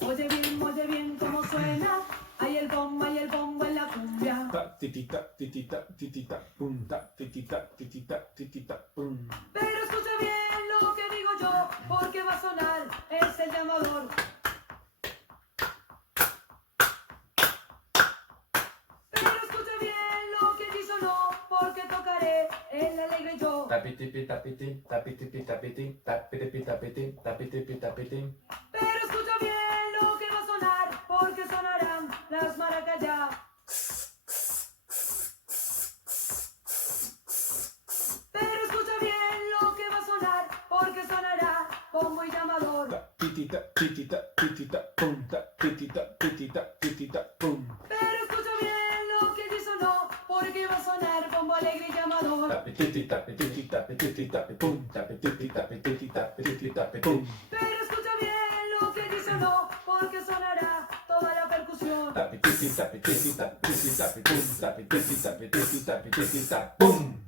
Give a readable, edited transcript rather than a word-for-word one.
oye bien cómo suena. Hay el bombo en la cumbia. Ta titita titita titita pum ta titita titita titita pum. Pero escucha bien lo que digo yo, porque va a sonar, es el llamador. Pero escucha bien lo que aquí sonó, porque tocaré el alegre yo. Tapiti tapiti tapiti tapiti tapiti tapiti tapiti tapiti. Pero escucha bien lo que va a sonar, porque sonarán las maracayá. Pero escucha bien lo que va a sonar, porque sonará bombo y llamador. Ta titita titita titita pum ta titita titita titita pum. Pero escucha bien lo que aquí sonó, porque va a sonar bombo alegre y llamador. Tapiti tapiti tapiti tapiti pum tapiti tapiti tapiti tapiti pum. Pero escucha bien lo que aquí sonó, porque sonará toda la percusión. Tapiti tapiti tapiti tapiti pum tapiti tapiti tapiti tapiti pum.